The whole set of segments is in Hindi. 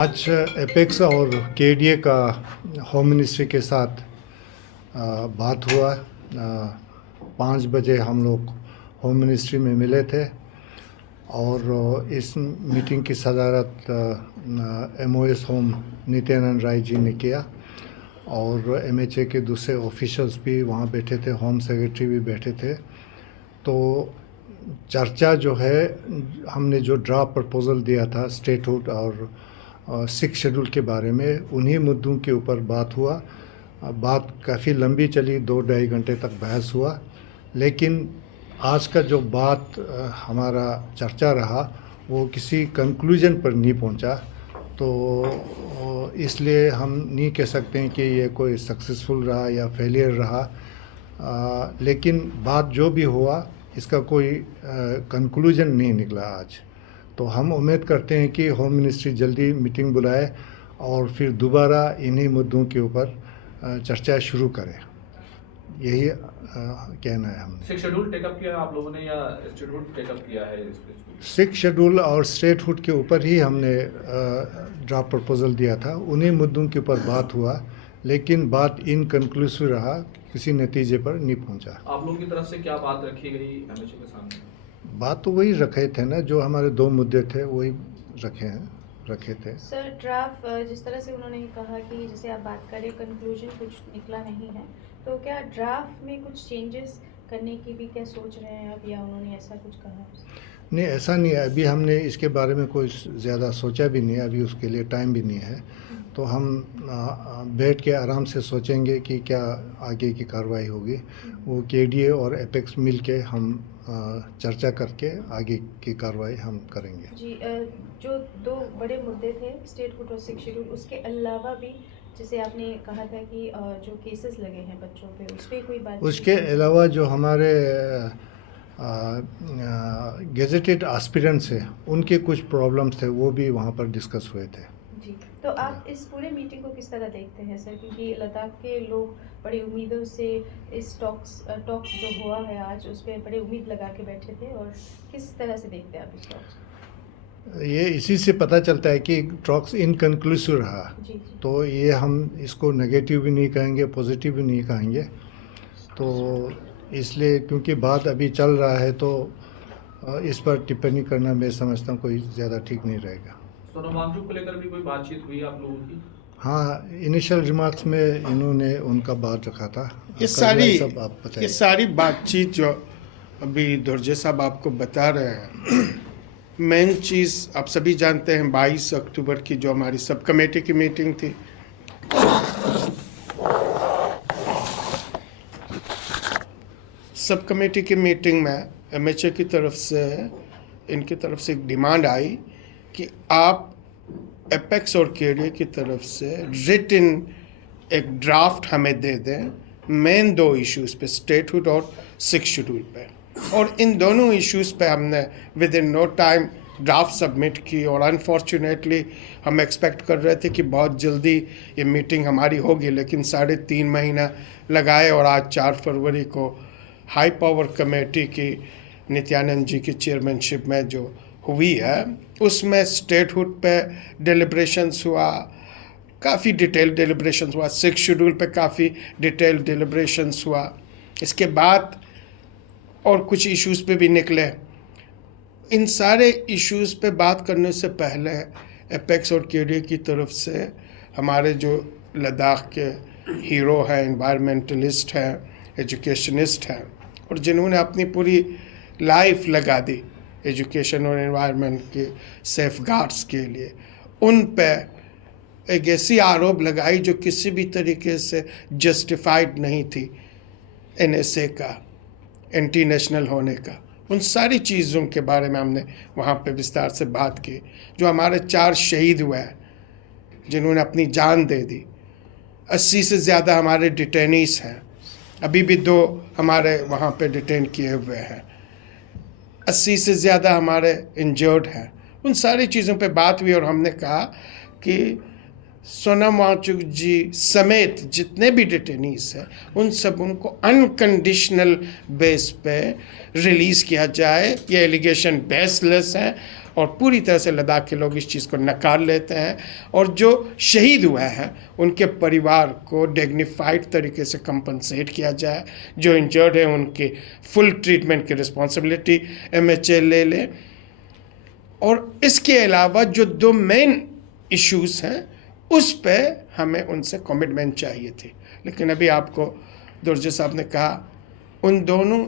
आज एपेक्स और केडीए का होम मिनिस्ट्री के साथ बात हुआ। 5 बजे हम लोग होम मिनिस्ट्री में मिले थे और इस मीटिंग की सदारत MOS होम नित्यानंद राय जी ने किया और MHA के दूसरे ऑफिसर्स भी वहाँ बैठे थे, होम सेक्रेटरी भी बैठे थे। तो चर्चा जो है, हमने जो ड्राफ्ट प्रपोजल दिया था स्टेटहुड और 6 शेड्यूल के बारे में, उन्हीं मुद्दों के ऊपर बात हुआ। बात काफ़ी लंबी चली, 2-2.5 घंटे तक बहस हुआ। लेकिन आज का जो बात हमारा चर्चा रहा वो किसी कंक्लूजन पर नहीं पहुंचा। तो इसलिए हम नहीं कह सकते हैं कि ये कोई सक्सेसफुल रहा या फेलियर रहा। लेकिन बात जो भी हुआ इसका कोई कंक्लूजन नहीं निकला आज। तो हम उम्मीद करते हैं कि होम मिनिस्ट्री जल्दी मीटिंग बुलाए और फिर दोबारा इन्हीं मुद्दों के ऊपर चर्चा शुरू करें। यही कहना है हमने। 6 शेड्यूल टेकअप किया आप लोगों ने या शेड्यूल टेकअप किया है? 6 शेड्यूल और स्टेटहुड के ऊपर ही हमने ड्राफ्ट प्रपोजल दिया था, उन्हीं मुद्दों के ऊपर बात हुआ। लेकिन बात इनकन्क्लूसिव रहा, किसी नतीजे पर नहीं पहुंचा। आप लोगों की तरफ से क्या बात रखी गई MHA के सामने? बात तो वही रखे थे ना, जो हमारे 2 मुद्दे थे वही रखे थे। सर, ड्राफ्ट जिस तरह से उन्होंने कहा कि जैसे आप बात करें कंक्लूजन कुछ निकला नहीं है, तो क्या ड्राफ्ट में कुछ चेंजेस करने की भी क्या सोच रहे हैं अब, या उन्होंने ऐसा कुछ कहा? नहीं, ऐसा नहीं है। अभी हमने इसके बारे में कोई ज़्यादा सोचा भी नहीं है, अभी उसके लिए टाइम भी नहीं है। तो हम बैठ के आराम से सोचेंगे कि क्या आगे की कार्रवाई होगी। वो KDA और एपेक्स मिल के हम चर्चा करके आगे की कार्रवाई हम करेंगे। जी, जो 2 बड़े मुद्दे थे स्टेटहुड और 6 शेड्यूल, उसके अलावा भी जैसे आपने कहा था कि जो केसेस लगे हैं बच्चों पे, उस पर कोई बात? उसके अलावा जो हमारे गेजेटेड एस्पिरेंट्स हैं, उनके कुछ प्रॉब्लम्स थे, वो भी वहाँ पर डिस्कस हुए थे। जी, तो आप इस पूरे मीटिंग को किस तरह देखते हैं सर? क्योंकि लद्दाख के लोग बड़ी उम्मीदों से इस टॉक जो हुआ है आज, उस पर बड़ी उम्मीद लगा के बैठे थे, और किस तरह से देखते हैं आप इस टॉक्स? ये इसी से पता चलता है कि टॉक्स इनकन्क्लूसिव रहा। जी, जी। तो ये हम इसको नेगेटिव भी नहीं कहेंगे, पॉजिटिव भी नहीं कहेंगे। तो इसलिए क्योंकि बात अभी चल रहा है, तो इस पर टिप्पणी करना मैं समझता हूँ कोई ज़्यादा ठीक नहीं रहेगा। सोनम वांगचुक को लेकर भी कोई बातचीत हुई आप लोगों की? हाँ, इनिशियल रिमार्क्स में इन्होंने उनका बात रखा था। ये सारी बातचीत जो अभी दुर्जे साहब आपको बता रहे हैं, मेन चीज़ आप सभी जानते हैं 22 अक्टूबर की जो हमारी सब कमेटी की मीटिंग थी, सब कमेटी की मीटिंग में MHA की तरफ से, इनकी तरफ से एक डिमांड आई कि आप एपेक्स और KDA की तरफ से रिटन एक ड्राफ्ट हमें दे दें मेन 2 इश्यूज़ पे, स्टेटहुड और 6 शेड्यूल पे। और इन दोनों इश्यूज़ पे हमने within no time draft submit की। और अनफॉर्चुनेटली हम एक्सपेक्ट कर रहे थे कि बहुत जल्दी ये मीटिंग हमारी होगी, लेकिन 3.5 महीना लगाए और आज 4 फरवरी को हाई पावर कमेटी की नित्यानंद जी की चेयरमैनशिप में जो हुई है, उसमें स्टेटहुड पे डिलिब्रेशंस हुआ, काफ़ी डिटेल डिलिब्रेशंस हुआ। 6 शेड्यूल पे काफ़ी डिटेल डिलिब्रेशंस हुआ। इसके बाद और कुछ इश्यूज़ पे भी निकले। इन सारे इश्यूज़ पे बात करने से पहले एपेक्स और KDA की तरफ से हमारे जो लद्दाख के हीरो हैं, एनवायरमेंटलिस्ट हैं, एजुकेशनिस्ट हैं, और जिन्होंने अपनी पूरी लाइफ लगा दी एजुकेशन और एनवायरनमेंट के सेफगार्ड्स के लिए, उन पे एक ऐसी आरोप लगाई जो किसी भी तरीके से जस्टिफाइड नहीं थी NSA का एंटी नेशनल होने का। उन सारी चीज़ों के बारे में हमने वहाँ पे विस्तार से बात की। जो हमारे 4 शहीद हुए हैं, जिन्होंने अपनी जान दे दी, 80 से ज़्यादा हमारे डिटेनीस हैं, अभी भी 2 हमारे वहाँ पे डिटेन किए हुए हैं, 80 से ज़्यादा हमारे इंजर्ड हैं। उन सारी चीज़ों पे बात हुई और हमने कहा कि सोनम वांगचुक जी समेत जितने भी डिटेनीस हैं, उन सब उनको अनकंडीशनल बेस पे रिलीज़ किया जाए। ये एलिगेशन बेसलेस है और पूरी तरह से लद्दाख के लोग इस चीज़ को नकार लेते हैं और जो शहीद हुए हैं उनके परिवार को डिग्निफाइड तरीके से कंपनसेट किया जाए, जो इंजर्ड है उनके फुल ट्रीटमेंट की रिस्पॉन्सिबिलिटी MHA ले ले। और इसके अलावा जो 2 मेन इश्यूज़ हैं उस पे हमें उनसे कमिटमेंट चाहिए थी, लेकिन अभी आपको दुर्जे साहब ने कहा उन दोनों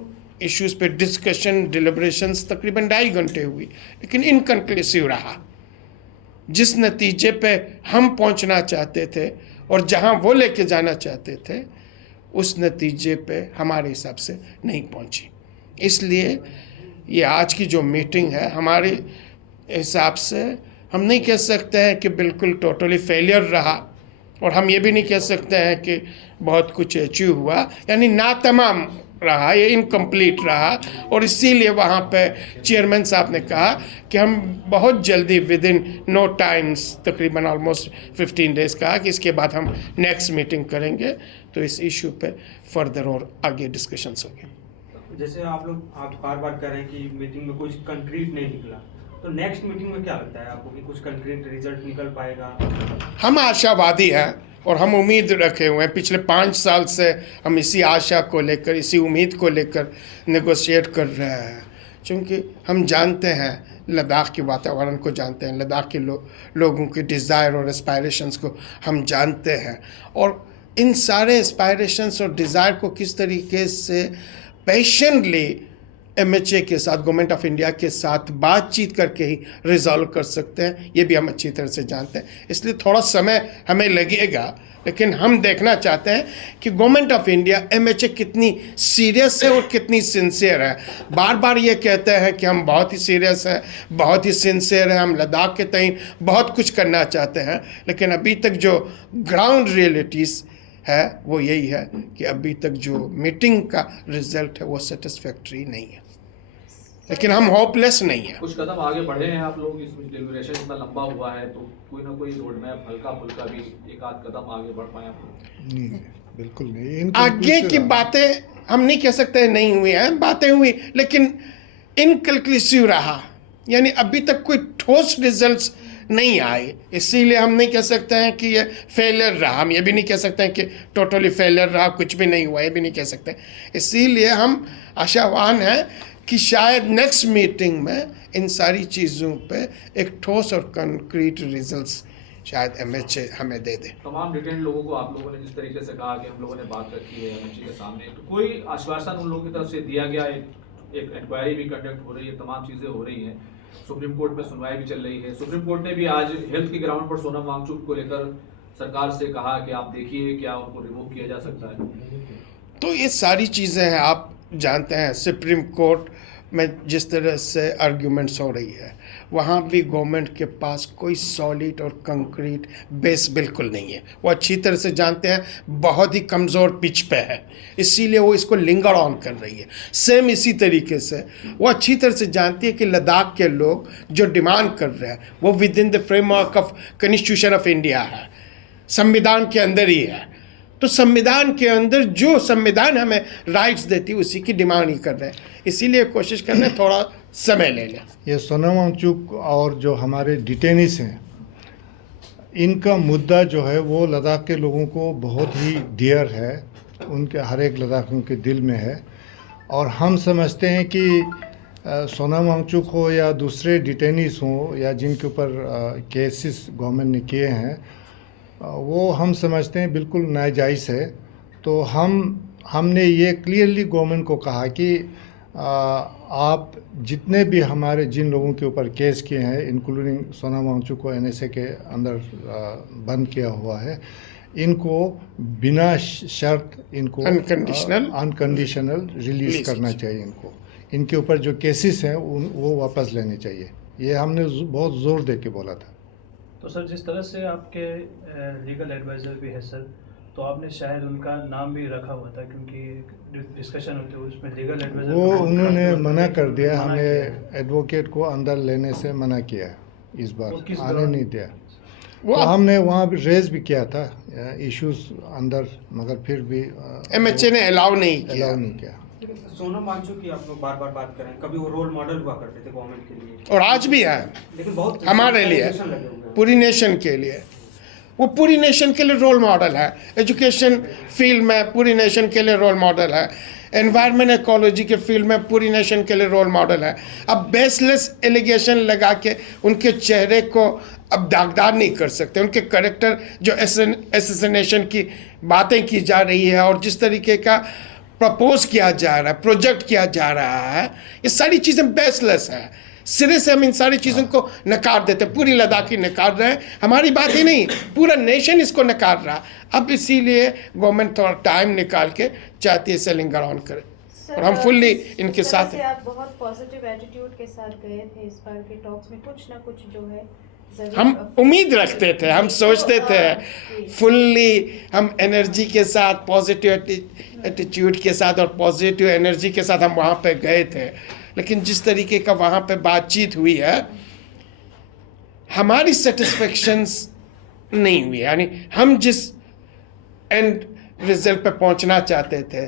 इश्यूज़ पे डिस्कशन डिलिब्रेशंस तकरीबन 2.5 घंटे हुई, लेकिन इनकन्क्लूसिव रहा। जिस नतीजे पे हम पहुंचना चाहते थे और जहां वो लेके जाना चाहते थे उस नतीजे पे हमारे हिसाब से नहीं पहुंची। इसलिए ये आज की जो मीटिंग है हमारे हिसाब से हम नहीं कह सकते हैं कि बिल्कुल टोटली फेलियर रहा, और हम ये भी नहीं कह सकते हैं कि बहुत कुछ अचीव हुआ, यानी नातमाम रहा, ये इनकम्प्लीट रहा। और इसीलिए वहाँ पे चेयरमैन साहब ने कहा कि हम बहुत जल्दी विद इन नो टाइम्स तकरीबन ऑलमोस्ट 15 डेज़ कहा कि इसके बाद हम नेक्स्ट मीटिंग करेंगे, तो इस इशू पे फर्दर और आगे डिस्कशंस होंगे। जैसे आप बार बार कह रहे हैं कि मीटिंग में कुछ कंक्रीट नहीं निकला, तो नेक्स्ट मीटिंग में क्या लगता है आपको कि कुछ कंक्रीट रिजल्ट निकल पाएगा? हम आशावादी हैं और हम उम्मीद रखे हुए हैं। पिछले 5 साल से हम इसी आशा को लेकर, इसी उम्मीद को लेकर नेगोशिएट कर रहे हैं, क्योंकि हम जानते हैं लद्दाख के वातावरण को जानते हैं, लद्दाख के लोगों के डिज़ायर और एस्पायरेशंस को हम जानते हैं, और इन सारे एस्पायरेशंस और डिज़ायर को किस तरीके से पेशेंटली MHA के साथ, गवर्नमेंट ऑफ इंडिया के साथ बातचीत करके ही रिजॉल्व कर सकते हैं, ये भी हम अच्छी तरह से जानते हैं। इसलिए थोड़ा समय हमें लगेगा, लेकिन हम देखना चाहते हैं कि गवर्नमेंट ऑफ इंडिया MHA कितनी सीरियस है और कितनी सिंसियर है। बार बार ये कहते हैं कि हम बहुत ही सीरियस हैं, बहुत ही सिंसियर हैं, हम लद्दाख के तय बहुत कुछ करना चाहते हैं, लेकिन अभी तक जो ग्राउंड रियलिटीज़ है वो यही है कि अभी तक जो मीटिंग का रिजल्ट है वो सेटिस्फैक्ट्री नहीं है, लेकिन हम होपलेस नहीं है। कुछ कदम आगे बढ़े हैं आप लोग, इसमें डिलिब्रेशन इतना लंबा हुआ है, तो कोई ना कोई रोड मैप हल्का फुल्का भी एक आध कदम आगे बढ़ पाए आप लोग? नहीं, बिल्कुल नहीं। आगे की बातें हम नहीं कह सकते नहीं हुई हैं, बातें हुई, लेकिन इनकन्क्लूसिव रहा, यानी अभी तक कोई ठोस रिजल्ट्स नहीं आए। इसीलिए हम नहीं कह सकते हैं कि ये फेलियर रहा, हम ये भी नहीं कह सकते हैं कि टोटली फेलियर रहा, कुछ भी नहीं हुआ, ये भी नहीं कह सकते। इसीलिए हम आशावान हैं कि शायद नेक्स्ट मीटिंग में इन सारी चीज़ों पे एक ठोस और कंक्रीट रिजल्ट्स शायद MHA हमें दे दे। तमाम डिटेन लोगों को आप लोगों ने जिस तरीके से कहा कि हम लोगों ने बात रखी है MHA के सामने, तो कोई आश्वासन उन लोगों की तरफ से दिया गया? एक इंक्वायरी भी कंडक्ट हो रही है, तमाम चीज़ें हो रही हैं, सुप्रीम कोर्ट में सुनवाई भी चल रही है। सुप्रीम कोर्ट ने भी आज हेल्थ के ग्राउंड पर सोनम वांगचुक को लेकर सरकार से कहा कि आप देखिए क्या उनको रिमूव किया जा सकता है। तो ये सारी चीज़ें हैं, आप जानते हैं सुप्रीम कोर्ट में जिस तरह से आर्ग्यूमेंट्स हो रही है, वहाँ भी गवर्नमेंट के पास कोई सॉलिड और कंक्रीट बेस बिल्कुल नहीं है। वो अच्छी तरह से जानते हैं बहुत ही कमज़ोर पिच पे है, इसीलिए वो इसको लिंगर ऑन कर रही है। सेम इसी तरीके से वो अच्छी तरह से जानती है कि लद्दाख के लोग जो डिमांड कर रहे हैं वो with in the framework of constitution of India है, संविधान के अंदर ही है। तो संविधान के अंदर जो संविधान हमें राइट्स देती है उसी की डिमांड ही कर रहे हैं, इसीलिए कोशिश कर रहे हैं थोड़ा समय ले लें। ये सोनम वांगचुक और जो हमारे डिटेनीस हैं, इनका मुद्दा जो है वो लद्दाख के लोगों को बहुत ही डियर है, उनके हर एक लद्दाखियों के दिल में है। और हम समझते हैं कि सोनम वांगचुक हो या दूसरे डिटेनीस हों या जिनके ऊपर केसेस गवर्नमेंट ने किए हैं, वो हम समझते हैं बिल्कुल नाजायज़ है। तो हमने ये क्लियरली गवर्नमेंट को कहा कि आप जितने भी हमारे जिन लोगों के ऊपर केस किए हैं, इंक्लूडिंग सोनम वांगचुक को NSA के अंदर बंद किया हुआ है, इनको बिना शर्त इनको अनकंडीशनल रिलीज़ करना चाहिए। इनके ऊपर जो केसेस हैं वो वापस लेने चाहिए, ये हमने बहुत ज़ोर दे के बोला था। तो सर, जिस तरह से आपके लीगल एडवाइज़र भी है सर, तो आपने शायद उनका नाम भी रखा हुआ था, क्योंकि डिस्कशन होते हुए उसमें लीगल एडवाइज़र वो उन्होंने मना कर दिया, हमें एडवोकेट को अंदर लेने से मना किया, इस बार आने नहीं दिया। तो हमने वहाँ भी रेज भी किया था इश्यूज अंदर, मगर फिर भी MHA ने अलाउ नहीं किया। लेकिन सोनम वांगचुक की आप लोग बार बार बात कर रहे हैं, कभी वो रोल मॉडल हुआ करते थे गवर्नमेंट के लिए, और आज भी है लेकिन बहुत हमारे लिए, allegation लगे हुए हैं। पूरी नेशन के लिए। वो पूरी नेशन के लिए रोल मॉडल है, एजुकेशन फील्ड में पूरी नेशन के लिए रोल मॉडल है, एनवायरनमेंट इकोलॉजी के फील्ड में पूरी नेशन के लिए रोल मॉडल है। अब बेसलेस एलिगेशन लगा के उनके चेहरे को अब दागदार नहीं कर सकते। उनके करेक्टर जो एसेसिनेशन की बातें की जा रही है और जिस तरीके का प्रपोज किया जा रहा है, प्रोजेक्ट किया जा रहा है, ये सारी चीज़ें बेसलेस हैं। सिरे से हम इन सारी चीज़ों को नकार देते, पूरी लद्दाखी नकार रहे हैं। हमारी बात ही नहीं, पूरा नेशन इसको नकार रहा। अब इसीलिए गवर्नमेंट थोड़ा टाइम निकाल के चाहती है सेलिंग ग्राउंड करे, और हम फुल्ली इनके साथ हैं। आप बहुत पॉजिटिव एटीट्यूड के साथ गए थे इस बार के टॉक्स में, कुछ ना कुछ जो है जरूर हम उम्मीद रखते थे, हम सोचते थे फुल्ली, हम एनर्जी के साथ, पॉजिटिव एटीट्यूड के साथ और पॉजिटिव एनर्जी के साथ हम वहाँ पे गए थे। लेकिन जिस तरीके का वहाँ पे बातचीत हुई है, हमारी सेटिस्फेक्शंस नहीं हुई। यानी हम जिस एंड रिजल्ट पे पहुँचना चाहते थे,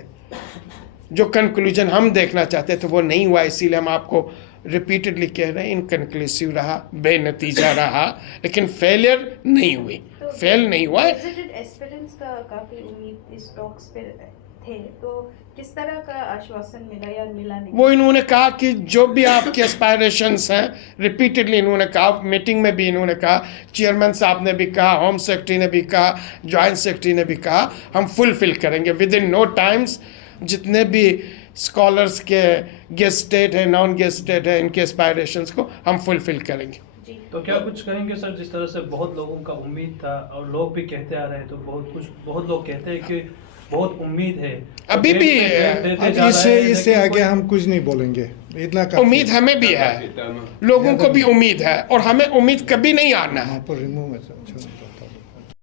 जो कंक्लूजन हम देखना चाहते थे, वो नहीं हुआ। इसीलिए हम आपको रिपीटेडली कह रहे हैं, इनकन्क्लूसिव रहा, बेनतीजा रहा, लेकिन फेलियर नहीं हुई, फेल नहीं हुआ। एस्पिरेंट्स का काफी उम्मीद इस टॉक्स पे थे, तो किस तरह का आश्वासन मिला या मिला नहीं? वो इन्होंने कहा कि जो भी आपके एस्पायरेशंस हैं, रिपीटेडली इन्होंने कहा, मीटिंग में भी इन्होंने कहा, चेयरमैन साहब ने भी कहा, होम सेक्रेटरी ने भी कहा, जॉइंट सेक्रेटरी ने भी कहा, हम फुलफिल करेंगे विद इन नो टाइम्स। जितने भी स्कॉलर्स के गेस्ट स्टेट है, नॉन गेस्ट स्टेट है, इनके एस्पायरेशंस को हम फुलफिल करेंगे। तो क्या कुछ कहेंगे सर, जिस तरह से बहुत लोगों का उम्मीद था और लोग भी कहते आ रहे हैं, तो बहुत लोग कहते हैं कि बहुत उम्मीद है, अभी भी अब इससे आगे हम कुछ नहीं बोलेंगे, इतना काफी उम्मीद हमें भी है, लोगों को भी उम्मीद है, और हमें उम्मीद कभी नहीं आना है। वहाँ पर रिमूव में छोड़ना चाहता हूँ।